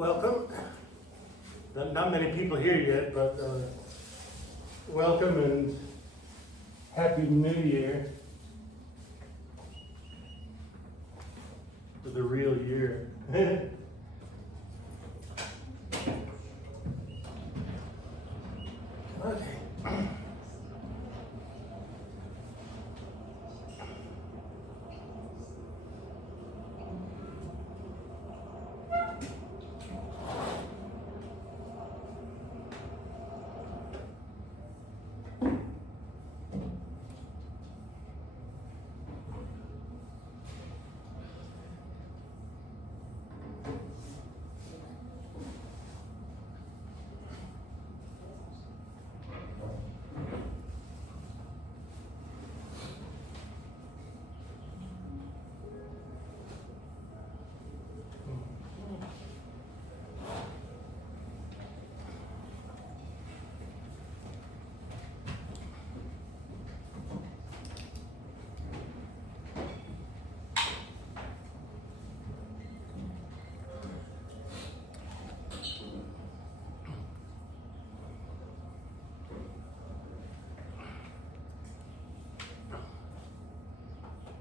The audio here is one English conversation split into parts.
welcome. Not many people here yet, but welcome and Happy New Year to the real year. Okay.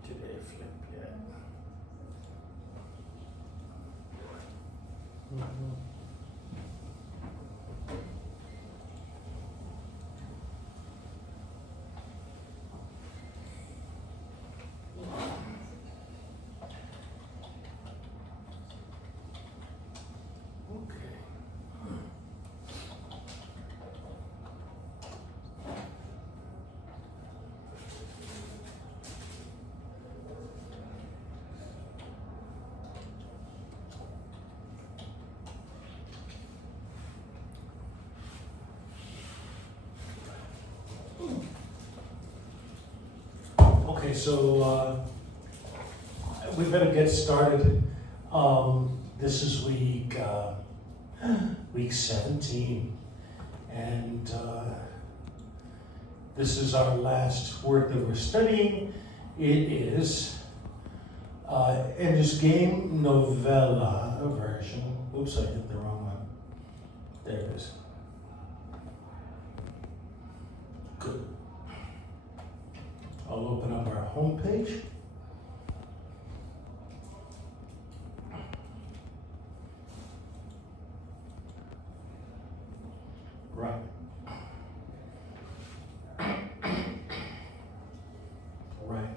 Today flip, yeah. Okay. Okay, so we better get started. This is week 17, and this is our last work that we're studying. It is Ender's Game novella version. Oops, I hit the wrong one. There it is. Good. I'll open up our home page. Right. Right.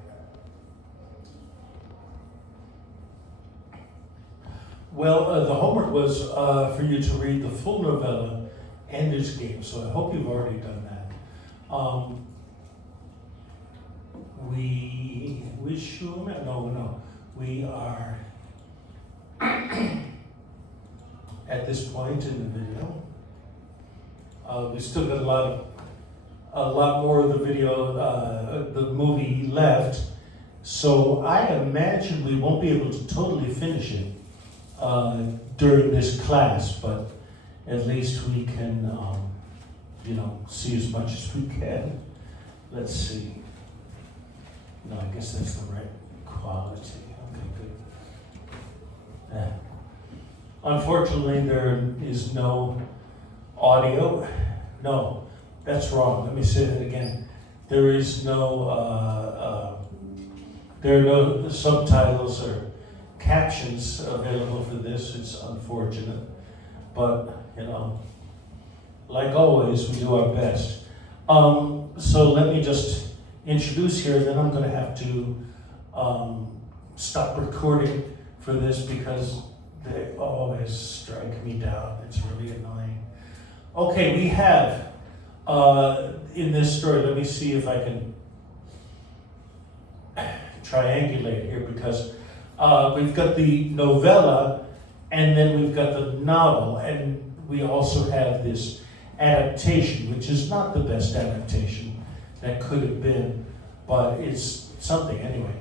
Well, the homework was for you to read the full novella, Ender's Game, so I hope you've already done that. We are at this point in the video. We still got a lot more of the video, the movie left. So I imagine we won't be able to totally finish it during this class, but at least we can, see as much as we can. Let's see. No, I guess that's the right quality. Okay, good. Unfortunately, there is no audio. No, that's wrong. Let me say that again. There is no, there are no subtitles or captions available for this. It's unfortunate. But, like always, we do our best. So let me just introduce here, then I'm going to have to stop recording for this because they always strike me down. It's really annoying. Okay, we have in this story, let me see if I can triangulate here, because we've got the novella and then we've got the novel, and we also have this adaptation, which is not the best adaptation that could have been, but it's something anyway.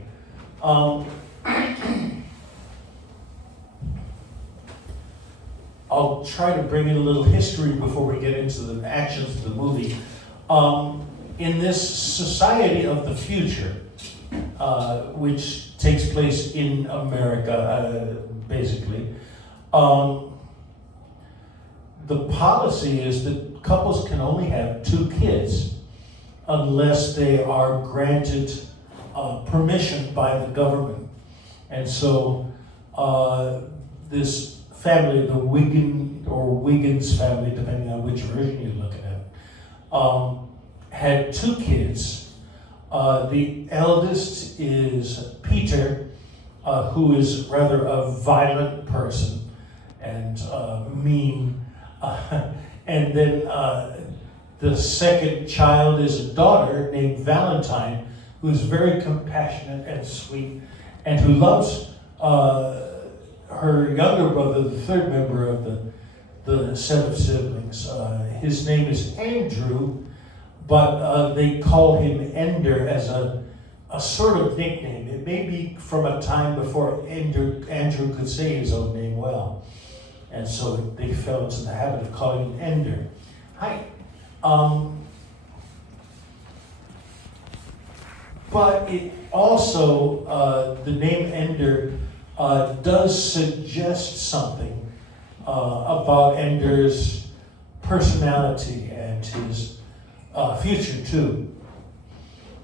I'll try to bring in a little history before we get into the actions of the movie. In this society of the future, which takes place in America, basically, the policy is that couples can only have 2 kids unless they are granted permission by the government. And so this family, the Wiggin or Wiggins family, depending on which version you're looking at, had 2 kids. The eldest is Peter, who is rather a violent person and mean. And then the second child is a daughter named Valentine, who is very compassionate and sweet, and who loves her younger brother, the third member of the set of siblings. His name is Andrew, but they call him Ender as a sort of nickname. It may be from a time before Andrew could say his own name well. And so they fell into the habit of calling him Ender. Hi. But it also, the name Ender does suggest something about Ender's personality and his future too.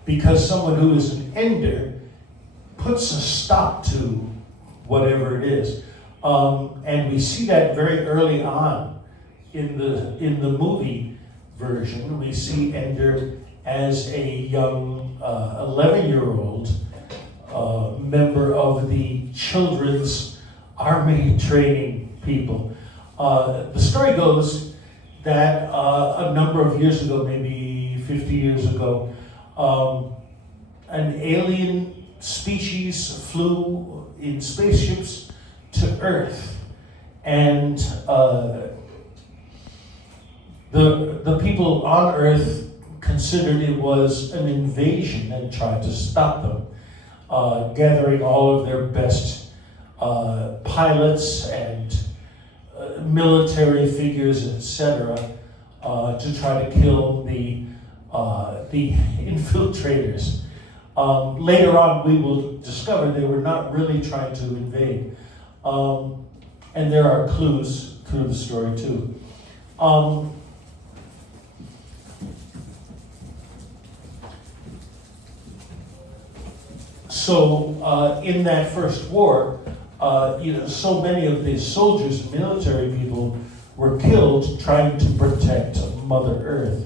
Because someone who is an Ender puts a stop to whatever it is. And we see that very early on in the movie version. We see Ender as a young 11-year-old member of the children's army training people. The story goes that a number of years ago, maybe 50 years ago, an alien species flew in spaceships to Earth, and the people on Earth considered it was an invasion and tried to stop them, gathering all of their best pilots and military figures, etc., to try to kill the infiltrators. Later on, we will discover they were not really trying to invade. And there are clues through the story too. So in that first war, so many of these soldiers and military people were killed trying to protect Mother Earth.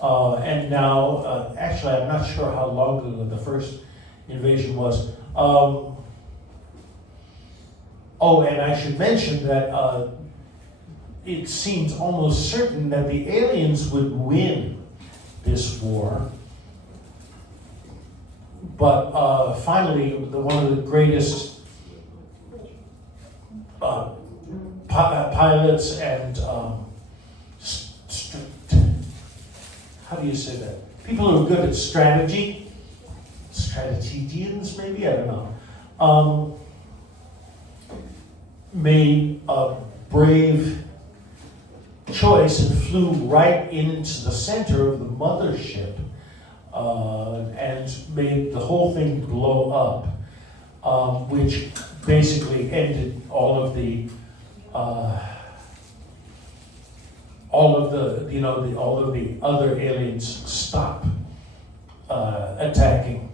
And now, actually, I'm not sure how long ago the first invasion was. And I should mention that it seems almost certain that the aliens would win this war. But finally, one of the greatest pilots and how do you say that? People who are good at strategy, strategians maybe, I don't know, made a brave choice and flew right into the center of the mothership and made the whole thing blow up, which basically ended all of the other aliens stop attacking.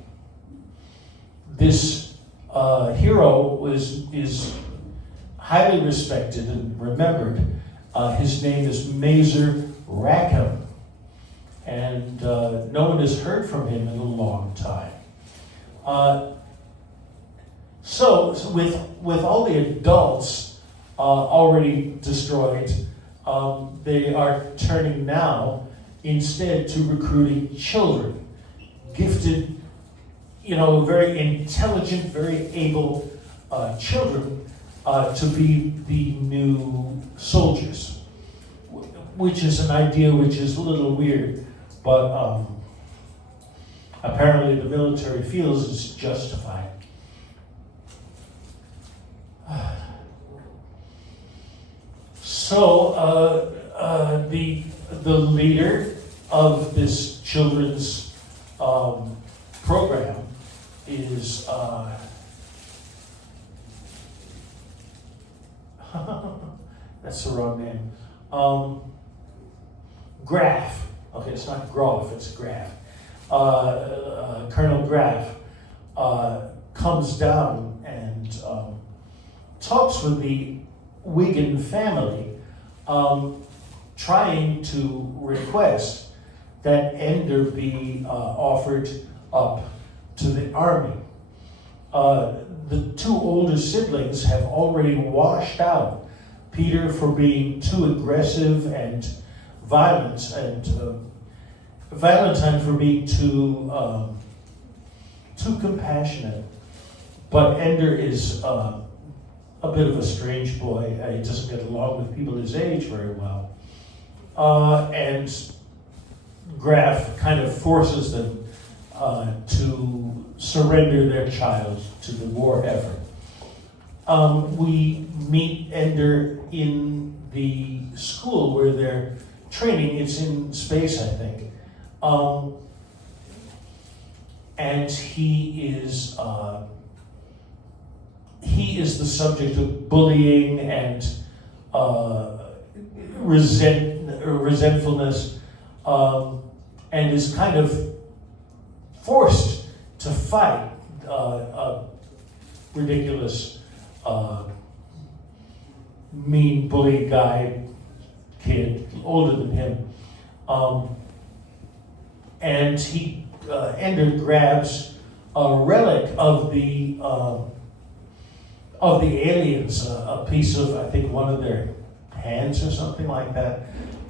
This hero is highly respected and remembered. His name is Mazer Rackham, and no one has heard from him in a long time. So with all the adults already destroyed, they are turning now instead to recruiting children, gifted, very intelligent, very able children to be the new soldiers, which is an idea which is a little weird, but apparently the military feels it's justified. So the leader of this children's program is that's the wrong name. Graf, okay, it's not Groff, it's Graf. Colonel Graf comes down and talks with the Wigan family, trying to request that Ender be offered up to the army. The two older siblings have already washed out Peter for being too aggressive and violent, and Valentine for being too compassionate. But Ender is a bit of a strange boy. He doesn't get along with people his age very well. And Graf kind of forces them to surrender their child to the war effort. We meet Ender in the school where they're training. It's in space, I think. And he is the subject of bullying and resentfulness, and is kind of forced to fight a ridiculous, mean bully guy, kid, older than him. And he, Ender grabs a relic of the aliens, a piece of, I think, one of their hands or something like that,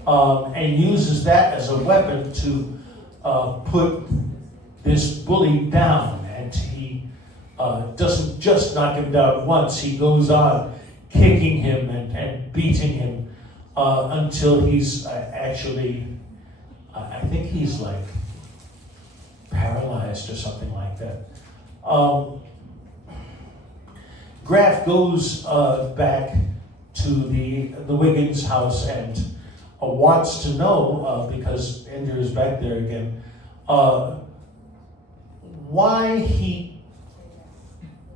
and uses that as a weapon to put this bully down. And he doesn't just knock him down once, he goes on kicking him and beating him until he's actually, I think he's like paralyzed or something like that. Graf goes back to the Wiggins house and wants to know, because Ender is back there again, why he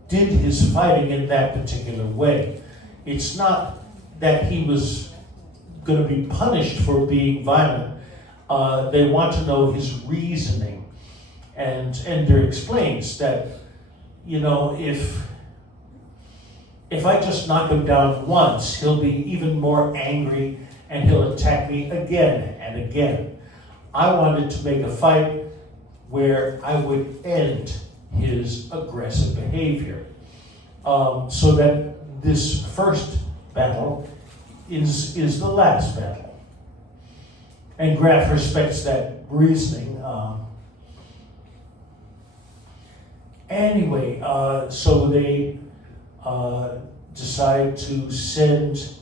did his fighting in that particular way. It's not that he was going to be punished for being violent. They want to know his reasoning. And Ender explains that, you know, if I just knock him down once, he'll be even more angry and he'll attack me again and again. I wanted to make a fight where I would end his aggressive behavior, so that this first battle is the last battle. And Graf respects that reasoning. Anyway, so they decide to send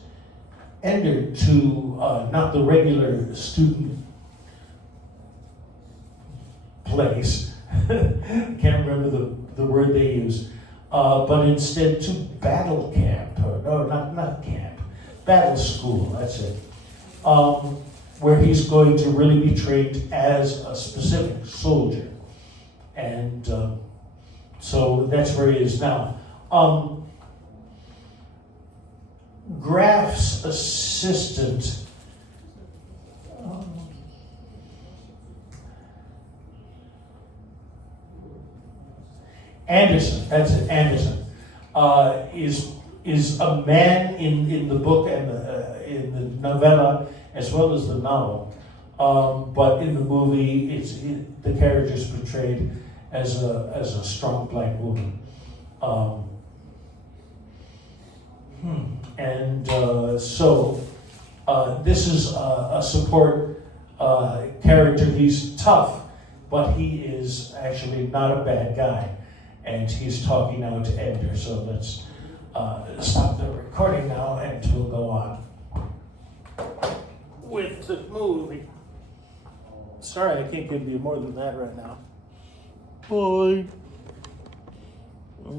Ender to not the regular student place, can't remember the word they use, but instead to battle camp, or no, not camp, battle school, that's it, where he's going to really be trained as a specific soldier. And so that's where he is now. Graf's assistant, Anderson, that's it, Anderson, is a man in the book and in the novella as well as the novel, but in the movie, the character is portrayed as a strong black woman. And so this is a support character. He's tough, but he is actually not a bad guy. And he's talking now to Ender. So let's stop the recording now and we'll go on with the movie. Sorry, I can't give you more than that right now. Bye.